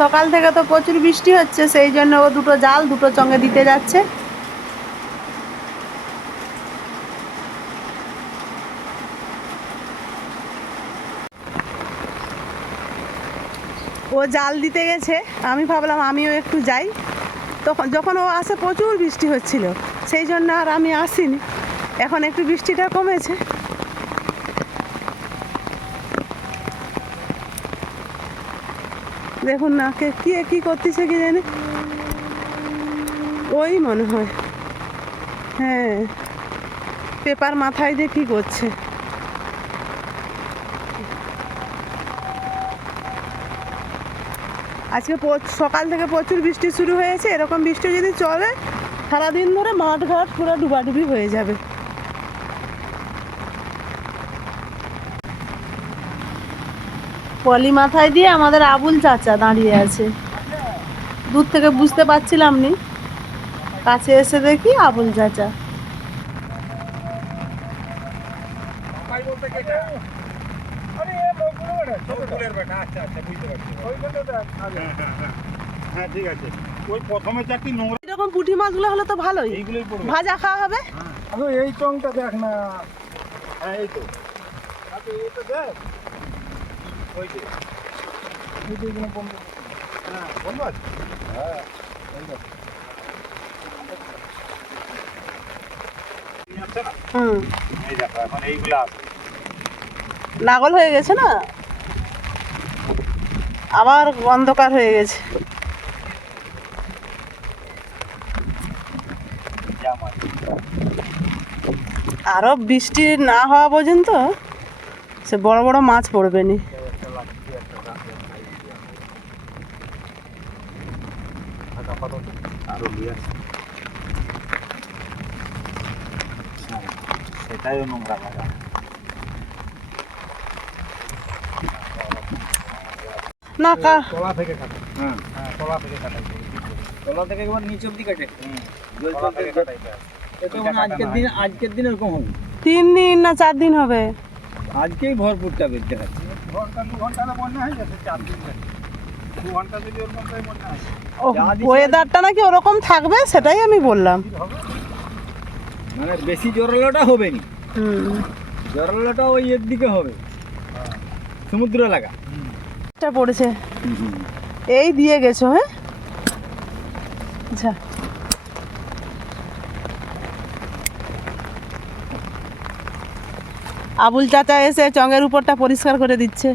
সকাল থেকে তো প্রচুর বৃষ্টি হচ্ছে, সেই জন্য ও দুটো জাল দুটো চঙ্গে দিতে যাচ্ছে। ও জাল দিতে গেছে, আমি ভাবলাম আমিও একটু যাই। তখন যখন ও আসে প্রচুর বৃষ্টি হচ্ছিল, সেই জন্য আর আমি আসিনি। এখন একটু বৃষ্টিটা কমেছে। দেখুন না কে কি কি করতেছে কি জানি? ওই মনে হয়। হ্যাঁ পেপার মাথায় দিয়ে কি করছে। আজকে সকাল থেকে প্রচুর বৃষ্টি শুরু হয়েছে, এরকম বৃষ্টি যদি চলে, সারাদিন ধরে মাঠ ঘাট পুরো ডুবাডুবি হয়ে যাবে। পলি মাথায় দিয়ে আমাদের আবুল চাচা দাঁড়িয়ে আছে। দূর থেকে বুঝতে পারছিলাম নি। কাছে এসে দেখি আবুল চাচা। মাছগুলো হলে তো ভালোই। ভাজা খাওয়া হবে? এই চংটা দেখ না। এই তো। আচ্ছা দেখ ওই যে এই যে এগুলো বন্ধ লাগল হয়ে গেছে না? আবার অন্ধকার হয়ে গেছে। আরও বৃষ্টি না হওয়া পর্যন্ত সে বড় বড় মাছ পড়বে নি একটা লাগছে একটা রাখে থাকা পাতো আরও নিয়ে আসে সেটাই নোংরা লাগা না কা তলা থেকে কাটা হ্যাঁ হ্যাঁ তলা থেকে কাটাই। তলা থেকে একবার নিচ অব্দি কাটে জল থেকে কাটাই। এটা মানে আজকের দিন আজকের দিন এরকম হবে। তিন দিন না চার দিন হবে? আজকেই ভরপুরটা দেখাচ্ছে ঘণ্টা দু ঘণ্টা বন্যা হয়ে গেছে চার দিন দু ঘণ্টা যদি ওর মধ্যে বন্যা দিছে- ওয়েদারটা নাকি ওরকম থাকবে সেটাই আমি বললাম। মানে বেশি জোরালোটা হবে নি জোরালোটা ওই এর দিকে হবে। সমুদ্র এলাকা। এটা পড়েছে। এই দিয়ে গেছো হ্যাঁ? আচ্ছা। আবুল চাচা এসে চঙের উপরটা পরিষ্কার করে দিচ্ছে।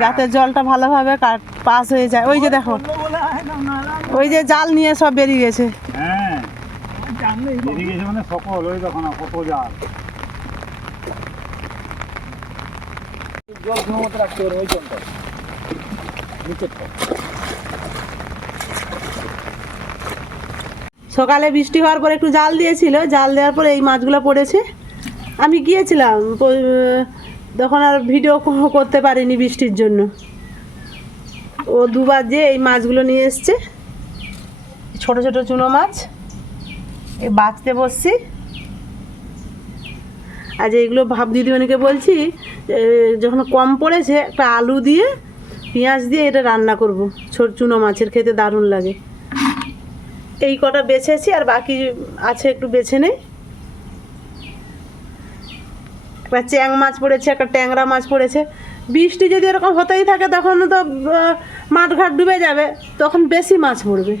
যাতে জলটা ভালোভাবে কাট পাস হয়ে যায়। ওই যে দেখো। ওই যে জাল নিয়ে সব বেরিয়ে গেছে। হ্যাঁ। বেরিয়ে গেছে মানে সকল ওই দেখো না কত জাল। জল রাখতে পারবে ওই জলটা সকালে বৃষ্টি হওয়ার পর একটু জাল দিয়েছিল, জাল দেওয়ার পরে এই মাছগুলো পড়েছে। আমি গিয়েছিলাম তখন আর ভিডিও করতে পারিনি বৃষ্টির জন্য। ও দুবার যে এই মাছগুলো নিয়ে এসছে, ছোট ছোট চুনো মাছ বাঁচতে বসছি। আজ এইগুলো ভাব দিদিমণিকে বলছি যখন কম পড়েছে, একটা আলু দিয়ে, পেঁয়াজ দিয়ে এটা রান্না করব। ছোট চুনো মাছের খেতে দারুণ লাগে। এই কটা বেছেছি আর বাকি আছে একটু বেছে নেই। একটা চ্যাং মাছ পড়েছে, একটা ট্যাংরা মাছ পড়েছে। বৃষ্টি যদি এরকম হতেই থাকে, তখন তো মাঠঘাট ডুবে যাবে। তখন বেশি মাছ পড়বে।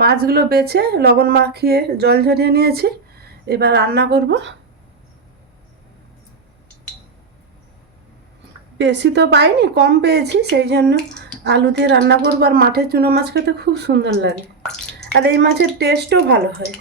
মাছগুলো বেছে, লবণ মাখিয়ে জল ঝরিয়ে নিয়েছি। এবার রান্না করব। বেশি তো পাইনি, কম পেয়েছি, সেই জন্য আলু দিয়ে রান্না করব আর মাঠের চুনো মাছ খেতে খুব সুন্দর লাগে। আর এই মাছের টেস্টও ভালো হয়।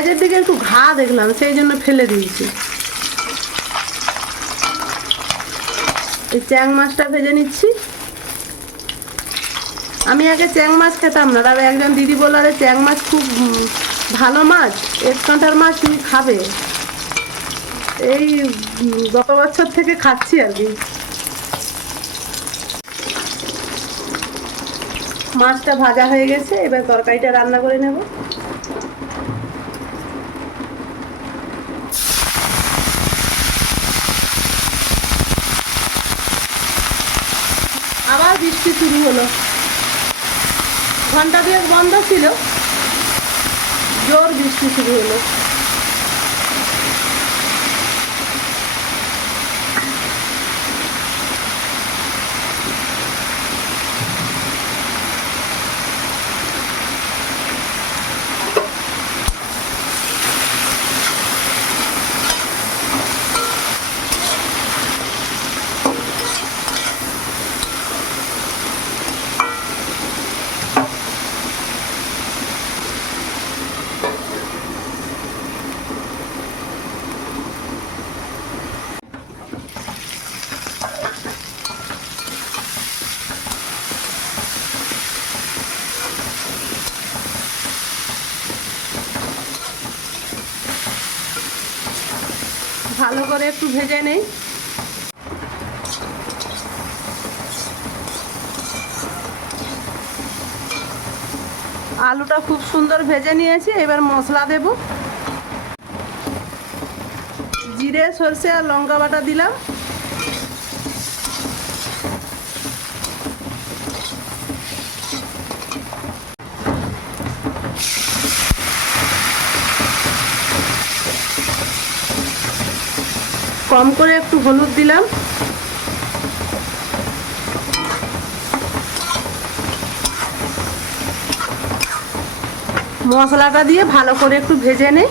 লেজের দিকে একটু ঘা দেখলাম, সেই জন্য ফেলে দিয়েছি। এই চ্যাং মাছটা ভেজে নিচ্ছি। আমি আগে চ্যাং মাছ খেতাম না, তবে একজন দিদি বলল, আরে, চ্যাং মাছ খুব ভালো মাছ, এক কাঁটার মাছ তুমি খাবে। এই গত বছর থেকে খাচ্ছি আর কি। মাছটা ভাজা হয়ে গেছে, এবার তরকারিটা রান্না করে নেব। আবার বৃষ্টি শুরু হলো। ঘণ্টা দুয়েক বন্ধ ছিল জোর বৃষ্টি শুরু হলো। ভালো করে একটু ভেজে নেই। আলুটা খুব সুন্দর ভেজে নিয়েছি, এবার মশলা দেব। জিরে, সর্ষে আর লঙ্কা বাটা দিলাম। কম করে একটু হলুদ দিলাম। মশলাটা দিয়ে ভালো করে একটু ভেজে নেই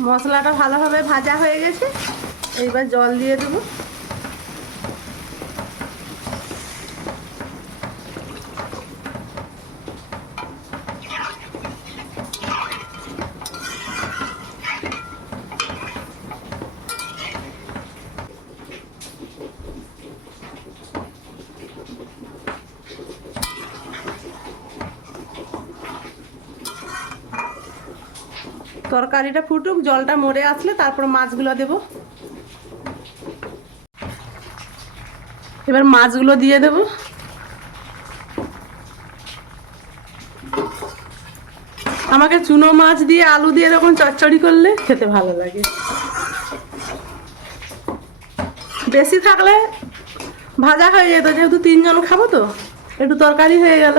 মশলাটা ভালোভাবে ভাজা হয়ে গেছে। এইবার জল দিয়ে দেবো। তরকারিটা ফুটুক, জলটা মরে আসলে তারপর মাছগুলো দেব। এবার মাছগুলো দিয়ে দেব। আমাকে চুনো মাছ দিয়ে আলু দিয়ে এরকম চচ্চড়ি করলে খেতে ভালো লাগে। বেশি থাকলে ভাজা হয়ে যেত, যেহেতু তিনজন খাব তো, একটু তরকারি হয়ে গেল।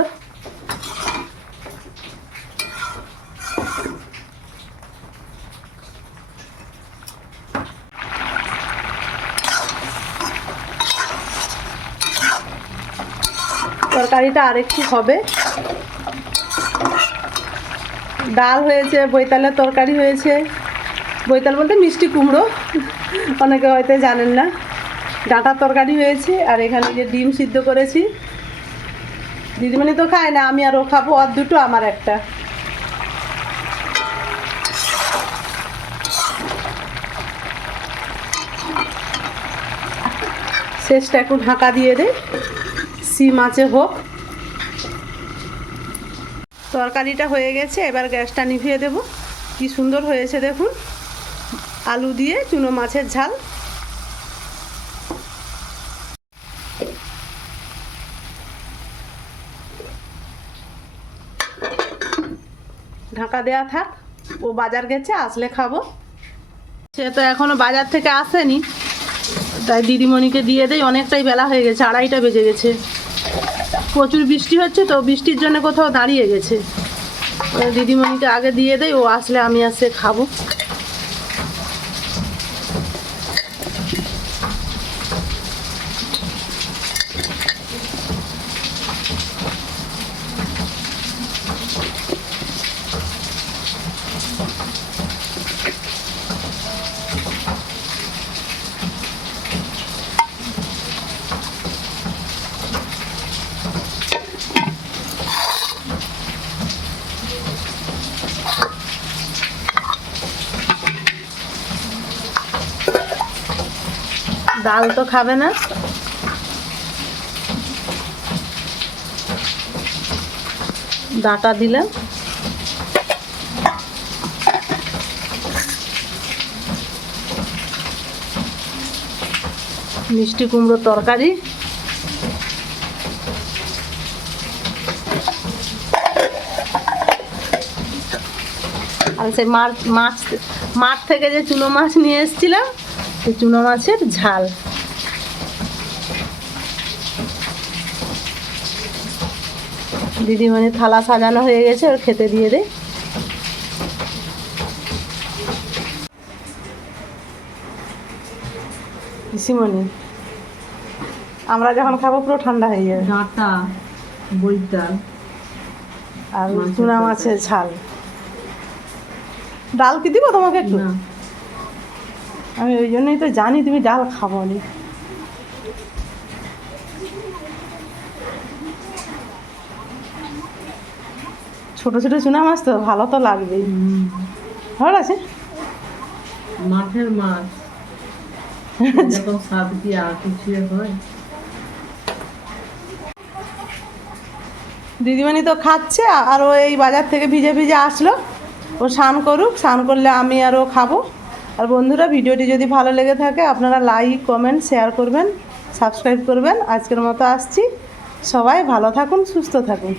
তরকারিটা আরেকটু হবে। ডাল হয়েছে, বৈতালের তরকারি হয়েছে। বৈতাল বলতে মিষ্টি কুমড়ো, অনেকে হয়তো জানেন না। ডাঁটার তরকারি হয়েছে, আর এখানে যে ডিম সিদ্ধ করেছি। দিদিমণি তো খায় না, আমি আর ও খাব, আর দুটো আমার একটা। শেষটা একটু ঢাকা দিয়ে দে, সিম আছে হোক। তরকারিটা হয়ে গেছে, এবার গ্যাসটা নিভিয়ে দেব। কি সুন্দর হয়েছে দেখুন। আলু দিয়ে চুনো মাছের ঝাল। ঢাকা দেয়া থাক, ও বাজার গেছে, আসলে খাব। সে তো এখনও বাজার থেকে আসেনি। তাই দিদিমণিকে দিয়ে দেই, অনেকটাই বেলা হয়ে গেছে, আড়াইটা বেজে গেছে। প্রচুর বৃষ্টি হচ্ছে, তো বৃষ্টির জন্য কোথাও দাঁড়িয়ে গেছে। দিদিমণিকে আগে দিয়ে দেয়, ও আসলে আমি আসে খাব। ডাল তো খাবে না। ডাটা দিলাম। মিষ্টি কুমড়োর তরকারি। আর সেই মাছ মাছ, মাঠ থেকে যে চুনো মাছ নিয়ে এসেছিলাম সেই চুনো মাছের ঝাল। দিদিমণি থালা সাজানো হয়ে গেছে ওর খেতে দিয়ে দে। পিসিমণি আমরা যখন খাব পুরো ঠান্ডা হয়ে যাবে। ডাঁটা বৈতাল আর চুনা মাছের ঝাল। ডাল কি দিব তোমাকে একটু? না। আমি ওই জন্যই তো জানি তুমি ডাল খাব নি। ছোট ছোট চুনা মাছ তো ভালো তো লাগবেই ভালো আছে? মাঠের মাছ। এরকম স্বাদ কি আর কিছু হয়। দিদিমণি তো খাচ্ছে আর ও এই বাজার থেকে ভিজে ভিজে আসলো। ও স্নান করুক স্নান করলে আমি আর ও খাব। আর বন্ধুরা, ভিডিওটি যদি ভালো লেগে থাকে, আপনারা লাইক কমেন্ট শেয়ার করবেন সাবস্ক্রাইব করবেন। আজকের মতো আসছি। সবাই ভালো থাকুন, সুস্থ থাকুন।